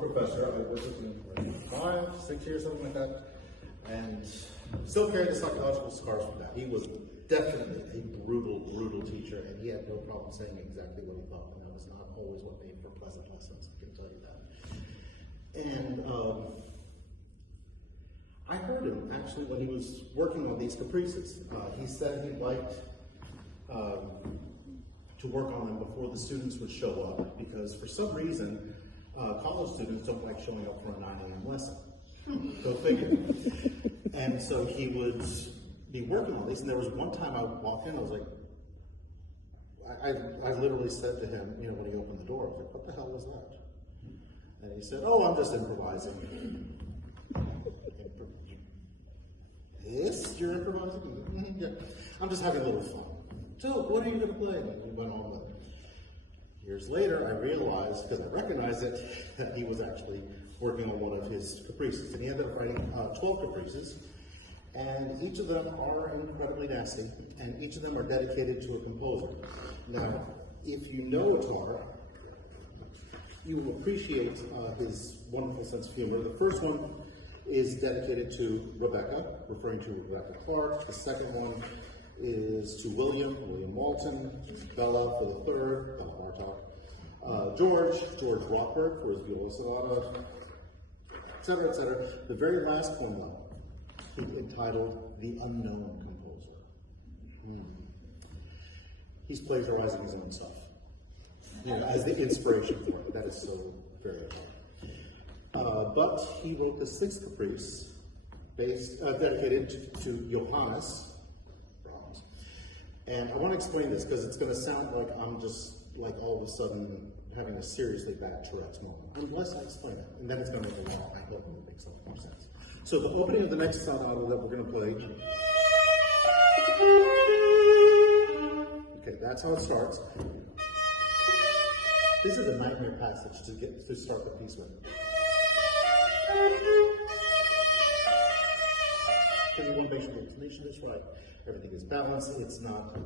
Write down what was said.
professor. I worked with him for 5, 6 years, something like that, and still carry the psychological scars from that. He was definitely a brutal, brutal teacher, and he had no problem saying exactly what he thought, and that was not always what made for pleasant lessons, I can tell you that. And I heard him, actually, when he was working on these caprices. He said he liked to work on them before the students would show up, because for some reason, college students don't like showing up for a 9 a.m. lesson. Go figure. And so he would be working on these, and there was one time I walked in, I was like, I literally said to him, you know, when he opened the door, I was like, what the hell was that? And he said, oh, I'm just improvising. Yes, you're improvising? Mm-hmm, yeah. I'm just having a little fun. So, what are you going to play? And we went on with it. Years later, I realized, because I recognized it, that he was actually working on one of his caprices. And he ended up writing 12 caprices, and each of them are incredibly nasty, and each of them are dedicated to a composer. Now, if you know Atar, you will appreciate his wonderful sense of humor. The first one is dedicated to Rebecca, referring to Rebecca Clark. The second one is to William Walton, Bella for the third, Bella Bartok, George Rothberg for his Viola Sonata, etc., etc. The very last poem he entitled The Unknown Composer. He's plagiarizing his own stuff, you know, as the inspiration for it. That is so very hard. But he wrote the sixth caprice, dedicated to Johannes. And I want to explain this because it's going to sound like I'm just like all of a sudden having a seriously bad Tourette's moment. Unless I explain it, and then it's going to make a long. I hope it makes some more sense. So the opening of the next sonata that we're going to play. Okay, that's how it starts. This is a nightmare passage to start the piece with. Because you want to make sure the intonation is right. Everything is balanced. It's not